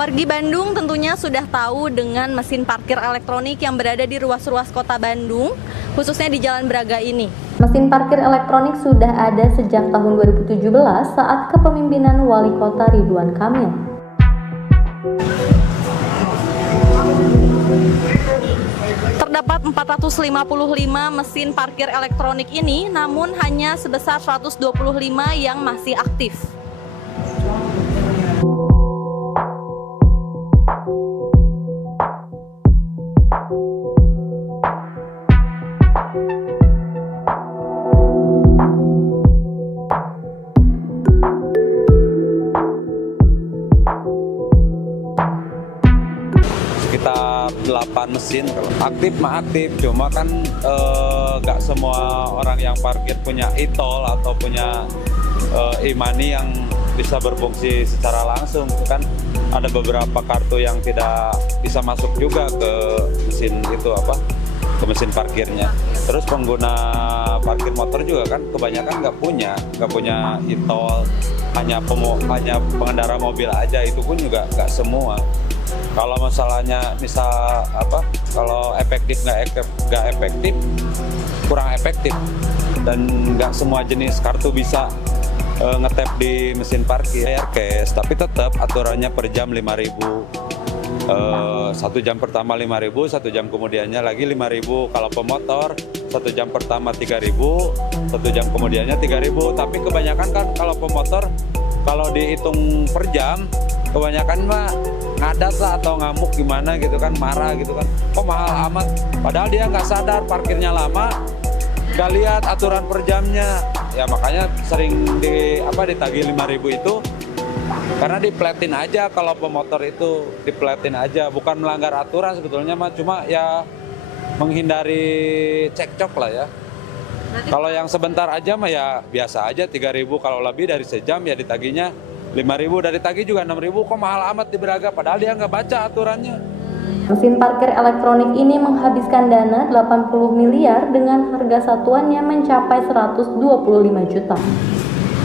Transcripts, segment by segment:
Wargi Bandung tentunya sudah tahu dengan mesin parkir elektronik yang berada di ruas-ruas kota Bandung, khususnya di Jalan Braga ini. Mesin parkir elektronik sudah ada sejak tahun 2017 saat kepemimpinan Wali Kota Ridwan Kamil. Terdapat 455 mesin parkir elektronik ini, namun hanya sebesar 125 yang masih aktif. Sekitar 8 mesin aktif cuma kan nggak semua orang yang parkir punya e-tol atau punya e-money yang bisa berfungsi secara langsung. Kan ada beberapa kartu yang tidak bisa masuk juga ke mesin itu ke mesin parkirnya. Terus pengguna parkir motor juga kan kebanyakan nggak punya e-tol, hanya pengendara mobil aja, itu pun juga nggak semua. Kalau masalahnya kalau efektif nggak efektif, kurang efektif, dan nggak semua jenis kartu bisa ngetap di mesin parkir. Bayar cash, tapi tetap aturannya per jam 5.000. 1 jam pertama 5.000, 1 jam kemudiannya lagi 5.000. Kalau pemotor 1 jam pertama 3.000, 1 jam kemudiannya 3.000. Tapi kebanyakan kan kalau pemotor, kalau dihitung per jam, kebanyakan mah ngadat lah atau ngamuk gimana gitu kan, marah gitu kan, kok mahal amat, padahal dia nggak sadar parkirnya lama, nggak lihat aturan per jamnya. Ya makanya sering ditagih 5.000 itu karena dipletin aja. Kalau pemotor itu dipletin aja, bukan melanggar aturan sebetulnya mah, cuma ya menghindari cekcok lah ya. Kalau yang sebentar aja mah ya biasa aja 3.000, kalau lebih dari sejam ya ditagihnya 5.000, dari tagih juga 6.000, kok mahal amat di Braga, padahal dia nggak baca aturannya. Mesin parkir elektronik ini menghabiskan dana 80 miliar dengan harga satuannya mencapai 125 juta.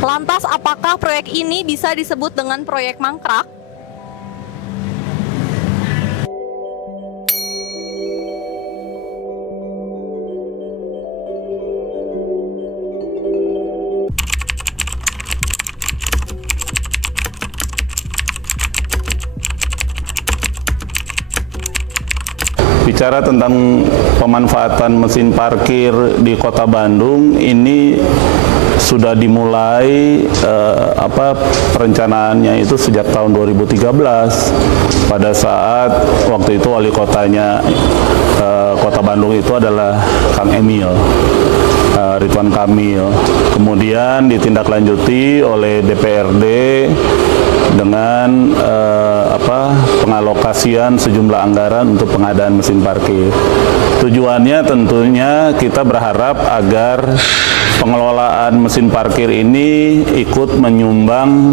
Lantas apakah proyek ini bisa disebut dengan proyek mangkrak? Bicara tentang pemanfaatan mesin parkir di Kota Bandung, ini sudah dimulai perencanaannya itu sejak tahun 2013 pada saat waktu itu wali kotanya Kota Bandung itu adalah Kang Emil Ridwan Kamil. Kemudian ditindaklanjuti oleh DPRD dengan pengalokasian sejumlah anggaran untuk pengadaan mesin parkir. Tujuannya tentunya kita berharap agar pengelolaan mesin parkir ini ikut menyumbang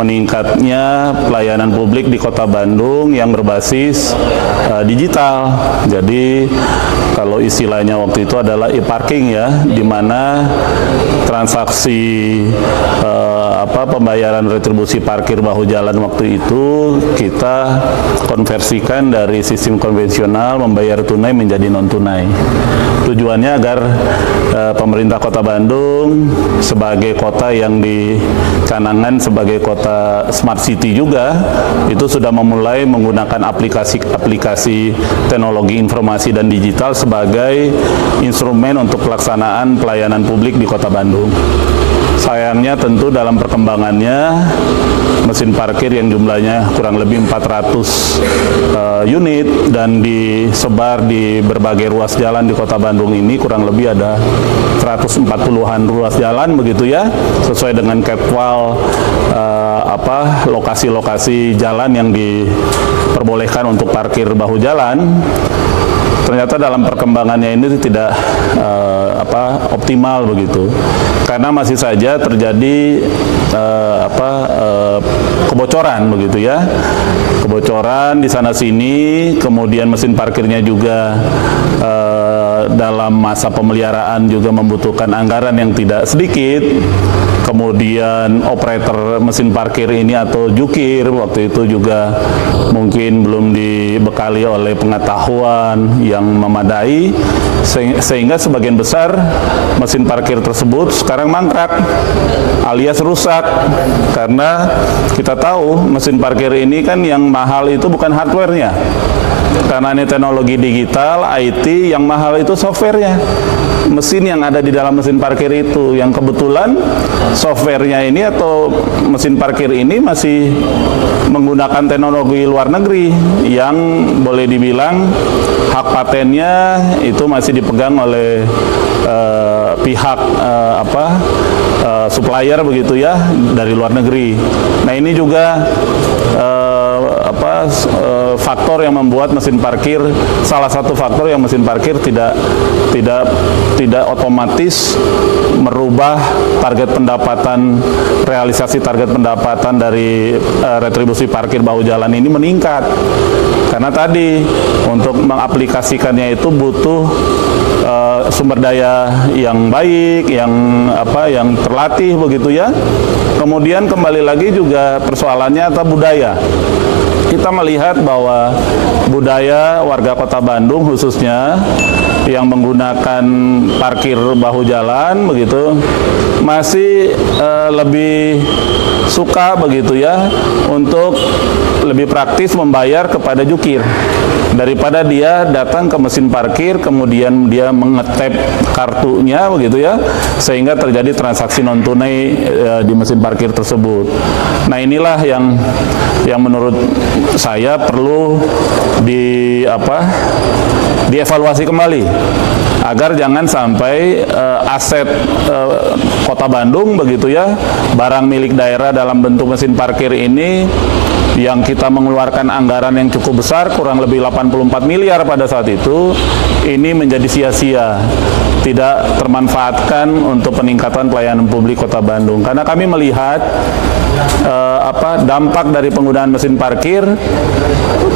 meningkatnya pelayanan publik di Kota Bandung yang berbasis digital. Jadi kalau istilahnya waktu itu adalah e-parking ya, di mana transaksi pembayaran retribusi parkir bahu jalan waktu itu kita konversikan dari sistem konvensional membayar tunai menjadi non tunai. Tujuannya agar pemerintah Kota Bandung sebagai kota yang dicanangkan sebagai kota smart city juga itu sudah memulai menggunakan aplikasi teknologi informasi dan digital sebagai instrumen untuk pelaksanaan pelayanan publik di Kota Bandung. Sayangnya tentu dalam perkembangannya mesin parkir yang jumlahnya kurang lebih 400 unit dan disebar di berbagai ruas jalan di Kota Bandung ini, kurang lebih ada 140-an ruas jalan begitu ya, sesuai dengan jadwal lokasi-lokasi jalan yang diperbolehkan untuk parkir bahu jalan. Ternyata dalam perkembangannya ini tidak optimal begitu, karena masih saja terjadi kebocoran begitu ya, kebocoran di sana sini, kemudian mesin parkirnya juga dalam masa pemeliharaan juga membutuhkan anggaran yang tidak sedikit. Kemudian operator mesin parkir ini atau jukir waktu itu juga mungkin belum dibekali oleh pengetahuan yang memadai, sehingga sebagian besar mesin parkir tersebut sekarang mangkrak alias rusak. Karena kita tahu mesin parkir ini kan yang mahal itu bukan hardware-nya, karena ini teknologi digital, IT, yang mahal itu software-nya. Mesin yang ada di dalam mesin parkir itu, yang kebetulan software-nya ini atau mesin parkir ini masih menggunakan teknologi luar negeri yang boleh dibilang hak patennya itu masih dipegang oleh pihak supplier begitu ya, dari luar negeri. Nah, ini juga faktor yang membuat mesin parkir, salah satu faktor yang mesin parkir tidak otomatis merubah target pendapatan, realisasi target pendapatan dari retribusi parkir bahu jalan ini meningkat. Karena tadi untuk mengaplikasikannya itu butuh sumber daya yang baik, yang terlatih begitu ya. Kemudian kembali lagi juga persoalannya atau budaya. Kita melihat bahwa budaya warga Kota Bandung khususnya yang menggunakan parkir bahu jalan begitu masih lebih suka begitu ya untuk lebih praktis membayar kepada jukir daripada dia datang ke mesin parkir kemudian dia mengetep kartunya begitu ya, sehingga terjadi transaksi non tunai di mesin parkir tersebut. Nah, inilah yang menurut saya perlu dievaluasi kembali agar jangan sampai aset Kota Bandung begitu ya, barang milik daerah dalam bentuk mesin parkir ini yang kita mengeluarkan anggaran yang cukup besar, kurang lebih 84 miliar pada saat itu, ini menjadi sia-sia, tidak termanfaatkan untuk peningkatan pelayanan publik Kota Bandung. Karena kami melihat dampak dari penggunaan mesin parkir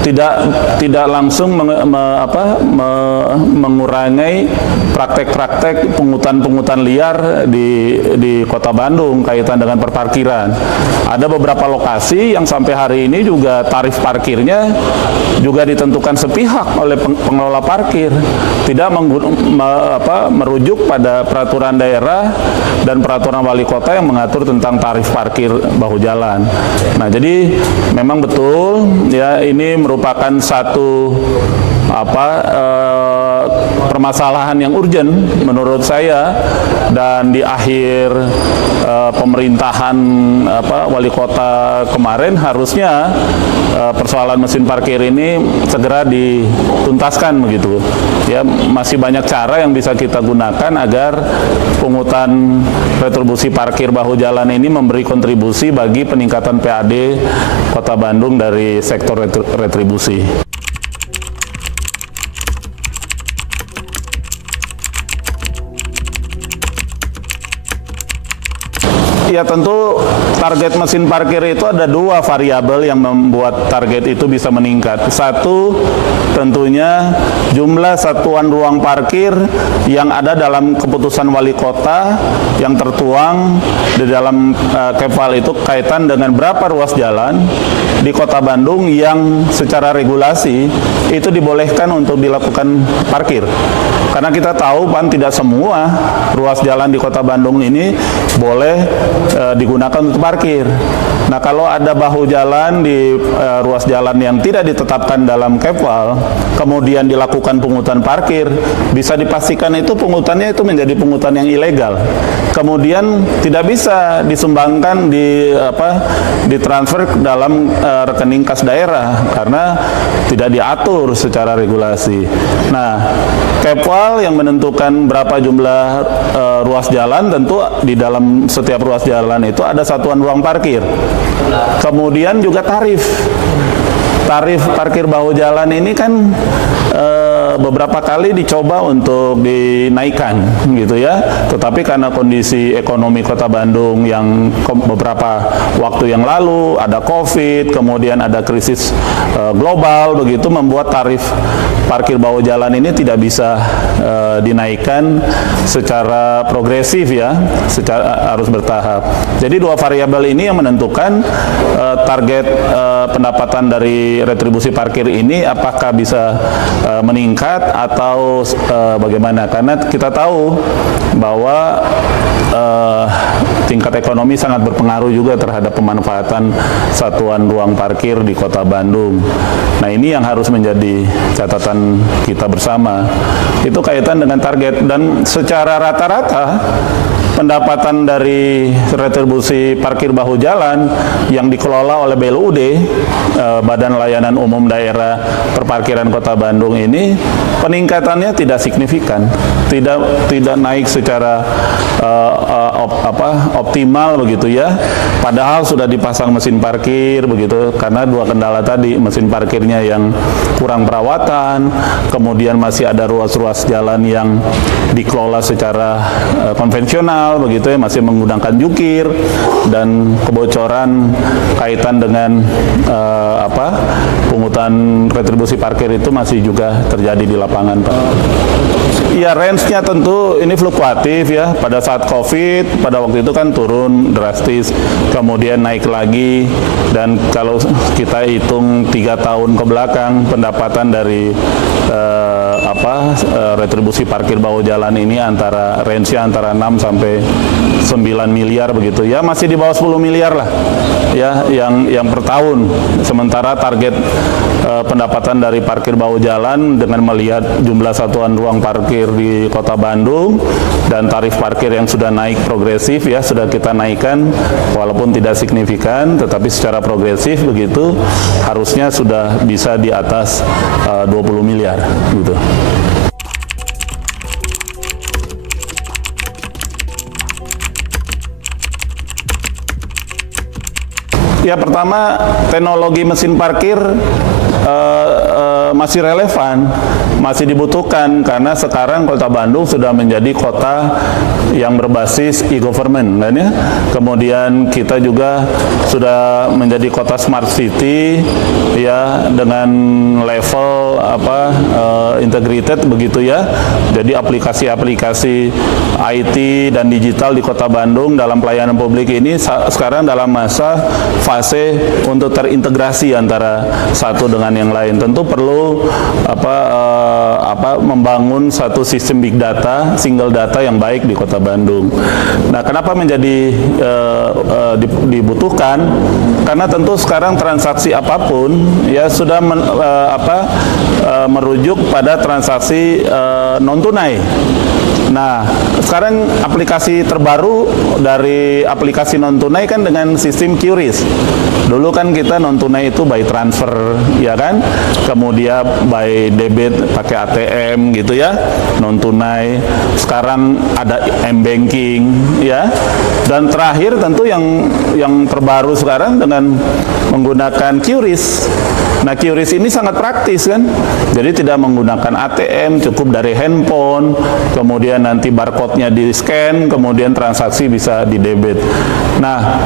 tidak langsung mengurangi praktek-praktek pungutan liar di Kota Bandung kaitan dengan perparkiran. Ada beberapa lokasi yang sampai hari ini juga tarif parkirnya juga ditentukan sepihak oleh pengelola parkir, tidak merujuk pada peraturan daerah dan peraturan wali kota yang mengatur tentang tarif parkir bahu jalan. Nah, jadi memang betul ya, ini merupakan satu permasalahan yang urgent menurut saya, dan di akhir pemerintahan wali kota kemarin harusnya persoalan mesin parkir ini segera dituntaskan begitu ya. Masih banyak cara yang bisa kita gunakan agar pungutan retribusi parkir bahu jalan ini memberi kontribusi bagi peningkatan PAD Kota Bandung dari sektor retribusi. Ya, tentu target mesin parkir itu ada dua variabel yang membuat target itu bisa meningkat. Satu, tentunya jumlah satuan ruang parkir yang ada dalam keputusan wali kota yang tertuang di dalam Kepwal itu kaitan dengan berapa ruas jalan di Kota Bandung yang secara regulasi itu dibolehkan untuk dilakukan parkir. Karena kita tahu tidak semua ruas jalan di Kota Bandung ini boleh digunakan untuk parkir. Nah, kalau ada bahu jalan di ruas jalan yang tidak ditetapkan dalam Kepwal, kemudian dilakukan pungutan parkir, bisa dipastikan itu pungutannya itu menjadi pungutan yang ilegal. Kemudian tidak bisa disumbangkan ditransfer ke dalam rekening kas daerah karena tidak diatur secara regulasi. Nah, Kepwal yang menentukan berapa jumlah ruas jalan, tentu di dalam setiap ruas jalan itu ada satuan ruang parkir. Kemudian juga tarif parkir bahu jalan ini kan beberapa kali dicoba untuk dinaikkan gitu ya, tetapi karena kondisi ekonomi Kota Bandung yang beberapa waktu yang lalu ada COVID, kemudian ada krisis global begitu, membuat tarif parkir bawah jalan ini tidak bisa dinaikkan secara progresif ya, harus bertahap. Jadi dua variabel ini yang menentukan target pendapatan dari retribusi parkir ini apakah bisa meningkat atau bagaimana, karena kita tahu bahwa tingkat ekonomi sangat berpengaruh juga terhadap pemanfaatan satuan ruang parkir di Kota Bandung. Nah, ini yang harus menjadi catatan kita bersama. Itu kaitan dengan target, dan secara rata-rata pendapatan dari retribusi parkir bahu jalan yang dikelola oleh BLUD, Badan Layanan Umum Daerah Perparkiran Kota Bandung ini, peningkatannya tidak signifikan, tidak naik secara optimal begitu ya. Padahal sudah dipasang mesin parkir begitu, karena dua kendala tadi, mesin parkirnya yang kurang perawatan, kemudian masih ada ruas-ruas jalan yang dikelola secara konvensional begitu ya, masih menggunakan jukir, dan kebocoran kaitan dengan pungutan retribusi parkir itu masih juga terjadi di lapangan, Pak. Ya, range-nya tentu ini fluktuatif ya. Pada saat COVID, pada waktu itu kan turun drastis, kemudian naik lagi, dan kalau kita hitung 3 tahun ke belakang, pendapatan dari retribusi parkir bawah jalan ini range-nya antara 6 sampai 9 miliar begitu ya, masih di bawah 10 miliar lah ya, yang per tahun. Sementara target pendapatan dari parkir bawah jalan dengan melihat jumlah satuan ruang parkir di Kota Bandung dan tarif parkir yang sudah naik progresif ya, sudah kita naikkan walaupun tidak signifikan, tetapi secara progresif begitu, harusnya sudah bisa di atas 20 miliar gitu. Ya, pertama, teknologi mesin parkir masih relevan, masih dibutuhkan, karena sekarang Kota Bandung sudah menjadi kota yang berbasis e-government kan ya. Kemudian kita juga sudah menjadi kota smart city ya, dengan level integrated begitu ya. Jadi aplikasi-aplikasi IT dan digital di Kota Bandung dalam pelayanan publik ini sekarang dalam masa fase untuk terintegrasi antara satu dengan yang lain. Tentu perlu membangun satu sistem big data, single data yang baik di Kota Bandung. Nah, kenapa menjadi dibutuhkan? Karena tentu sekarang transaksi apapun ya sudah merujuk pada transaksi non tunai. Nah, sekarang aplikasi terbaru dari aplikasi non tunai kan dengan sistem QRIS. Dulu kan kita non tunai itu by transfer, ya kan? Kemudian by debit pakai ATM gitu ya, non tunai. Sekarang ada m-banking, ya. Dan terakhir tentu yang terbaru sekarang dengan menggunakan QRIS. Nah, QRIS ini sangat praktis kan, jadi tidak menggunakan ATM, cukup dari handphone, kemudian nanti barcode-nya di-scan, kemudian transaksi bisa di-debit. Nah,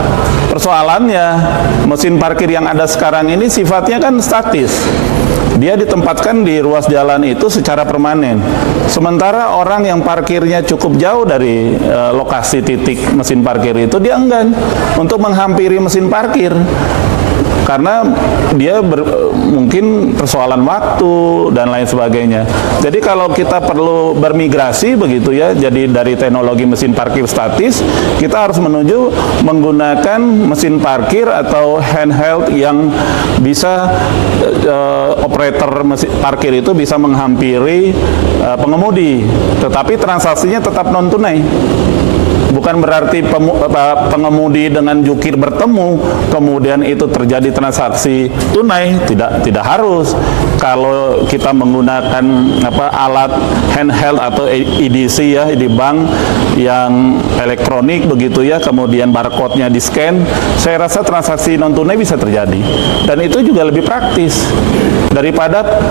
persoalannya mesin parkir yang ada sekarang ini sifatnya kan statis. Dia ditempatkan di ruas jalan itu secara permanen. Sementara orang yang parkirnya cukup jauh dari lokasi titik mesin parkir itu, dia enggan untuk menghampiri mesin parkir. Karena dia mungkin persoalan waktu dan lain sebagainya. Jadi kalau kita perlu bermigrasi begitu ya, jadi dari teknologi mesin parkir statis, kita harus menuju menggunakan mesin parkir atau handheld yang bisa operator mesin parkir itu bisa menghampiri pengemudi, tetapi transaksinya tetap non tunai. Bukan berarti pengemudi dengan jukir bertemu kemudian itu terjadi transaksi tunai, tidak harus. Kalau kita menggunakan alat handheld atau EDC ya di bank yang elektronik begitu ya, kemudian barcode-nya di-scan, saya rasa transaksi non tunai bisa terjadi. Dan itu juga lebih praktis. daripada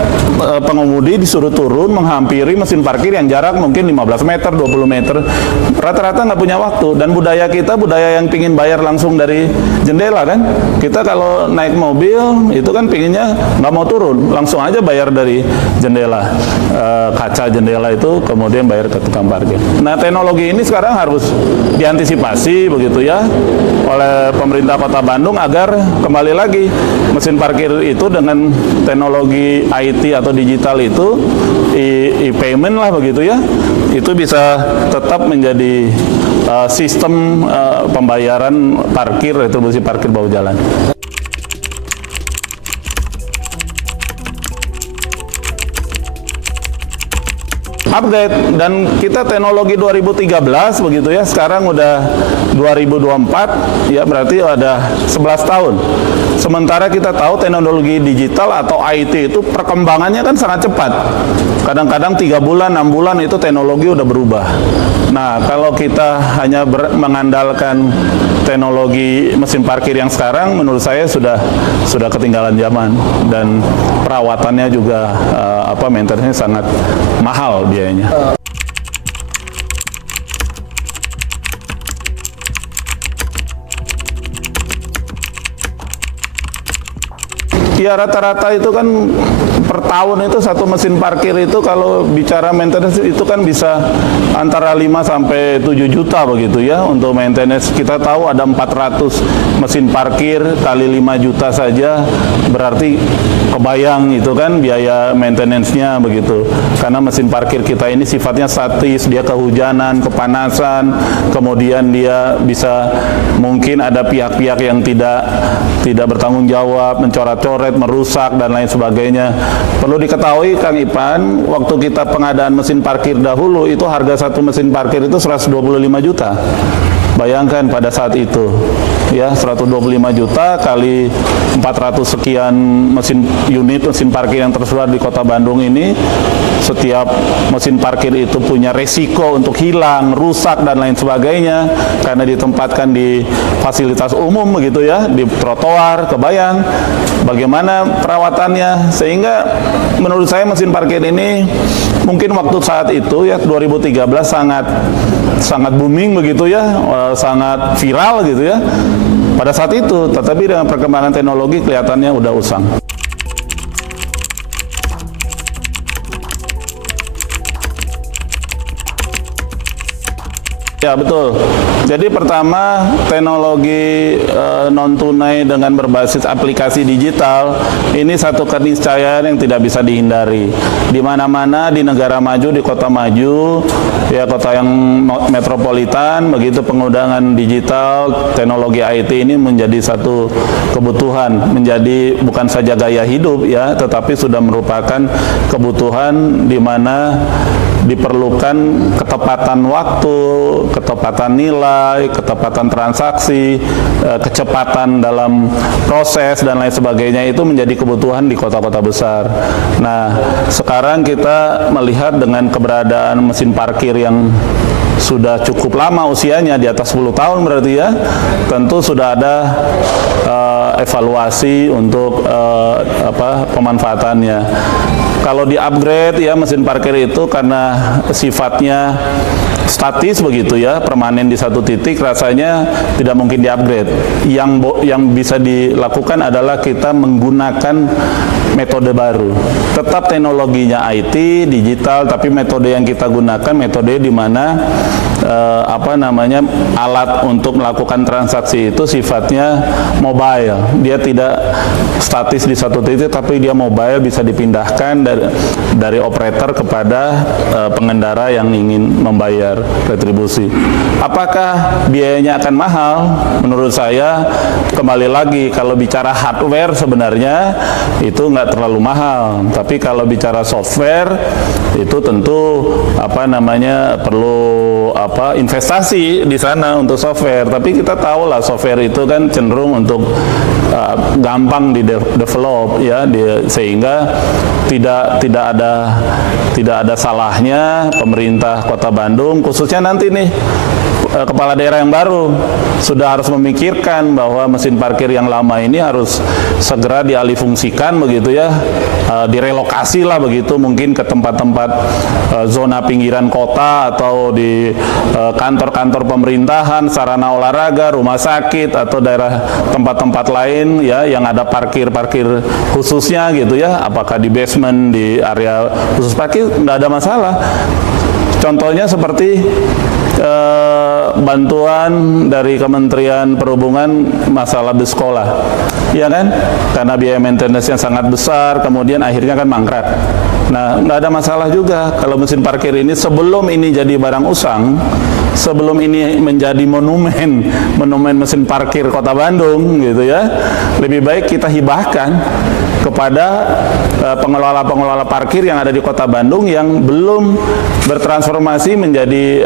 pengemudi disuruh turun menghampiri mesin parkir yang jarak mungkin 15 meter, 20 meter. Rata-rata nggak punya waktu, dan budaya kita budaya yang pingin bayar langsung dari jendela kan. Kita kalau naik mobil itu kan pinginnya nggak mau turun, langsung aja bayar dari jendela, kaca jendela itu, kemudian bayar ke tukang parkir. Nah, teknologi ini sekarang harus diantisipasi begitu ya oleh pemerintah Kota Bandung agar kembali lagi mesin parkir itu dengan teknologi IT atau digital itu e-payment lah begitu ya, itu bisa tetap menjadi sistem pembayaran parkir, retribusi parkir bawah jalan. Upgrade, dan kita teknologi 2013 begitu ya, sekarang udah 2024 ya, berarti ada 11 tahun. Sementara kita tahu teknologi digital atau IT itu perkembangannya kan sangat cepat. Kadang-kadang 3 bulan, 6 bulan itu teknologi udah berubah. Nah, kalau kita hanya mengandalkan teknologi mesin parkir yang sekarang, menurut saya sudah ketinggalan zaman, dan perawatannya juga maintenance-nya sangat mahal biayanya. Ya, rata-rata itu kan per tahun itu satu mesin parkir itu kalau bicara maintenance itu kan bisa antara 5 sampai 7 juta begitu ya untuk maintenance. Kita tahu ada 400 mesin parkir kali 5 juta saja, berarti kebayang itu kan biaya maintenance-nya begitu. Karena mesin parkir kita ini sifatnya statis, dia kehujanan, kepanasan, kemudian dia bisa mungkin ada pihak-pihak yang tidak bertanggung jawab, mencoret-coret, merusak dan lain sebagainya. Perlu diketahui Kang Ipan, waktu kita pengadaan mesin parkir dahulu itu harga satu mesin parkir itu 125 juta. Bayangkan pada saat itu ya, 125 juta kali 400 sekian mesin parkir yang tersebar di Kota Bandung ini. Setiap mesin parkir itu punya resiko untuk hilang, rusak dan lain sebagainya karena ditempatkan di fasilitas umum begitu ya, di trotoar. Kebayang bagaimana perawatannya, sehingga menurut saya mesin parkir ini mungkin waktu saat itu ya 2013 sangat booming begitu ya, sangat viral gitu ya pada saat itu, tetapi dengan perkembangan teknologi kelihatannya udah usang. Ya betul. Jadi pertama, teknologi non tunai dengan berbasis aplikasi digital ini satu keniscayaan yang tidak bisa dihindari. Di mana-mana di negara maju, di kota maju, ya kota yang metropolitan, begitu penggunaan digital, teknologi IT ini menjadi satu kebutuhan, menjadi bukan saja gaya hidup ya, tetapi sudah merupakan kebutuhan di mana diperlukan ketepatan waktu, ketepatan nilai, ketepatan transaksi, kecepatan dalam proses dan lain sebagainya, itu menjadi kebutuhan di kota-kota besar. Nah, sekarang kita melihat dengan keberadaan mesin parkir yang sudah cukup lama usianya, di atas 10 tahun berarti ya, tentu sudah ada evaluasi untuk pemanfaatannya. Kalau di-upgrade ya mesin parkir itu karena sifatnya statis begitu ya, permanen di satu titik, rasanya tidak mungkin di-upgrade. Yang bisa dilakukan adalah kita menggunakan metode baru. Tetap teknologinya IT, digital, tapi metode yang kita gunakan metode di mana alat untuk melakukan transaksi itu sifatnya mobile. Dia tidak statis di satu titik, tapi dia mobile, bisa dipindahkan dari operator kepada pengendara yang ingin membayar retribusi. Apakah biayanya akan mahal? Menurut saya kembali lagi, kalau bicara hardware sebenarnya itu nggak terlalu mahal, tapi kalau bicara software itu tentu perlu investasi di sana untuk software. Tapi kita tahu lah software itu kan cenderung untuk gampang di develop ya, sehingga tidak ada salahnya pemerintah Kota Bandung, khususnya nanti nih kepala daerah yang baru sudah harus memikirkan bahwa mesin parkir yang lama ini harus segera dialihfungsikan begitu ya, direlokasi lah begitu, mungkin ke tempat-tempat zona pinggiran kota atau di kantor-kantor pemerintahan, sarana olahraga, rumah sakit atau daerah tempat-tempat lain ya yang ada parkir khususnya gitu ya, apakah di basement, di area khusus parkir, nggak ada masalah. Contohnya seperti bantuan dari Kementerian Perhubungan masalah bus sekolah, ya kan? Karena biaya maintenance-nya sangat besar, kemudian akhirnya kan mangkrak. Nah, nggak ada masalah juga kalau mesin parkir ini sebelum ini jadi barang usang, sebelum ini menjadi monumen mesin parkir Kota Bandung gitu ya, lebih baik kita hibahkan kepada pengelola-pengelola parkir yang ada di Kota Bandung yang belum bertransformasi menjadi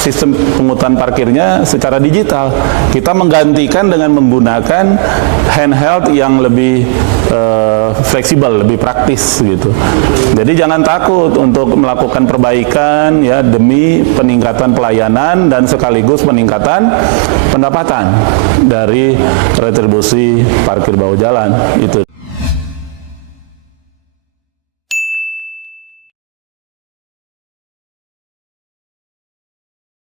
sistem pungutan parkirnya secara digital. Kita menggantikan dengan menggunakan handheld yang lebih fleksibel, lebih praktis gitu. Jadi jangan takut untuk melakukan perbaikan ya demi peningkatan pelayanan dan sekaligus peningkatan pendapatan dari retribusi parkir bawah jalan itu.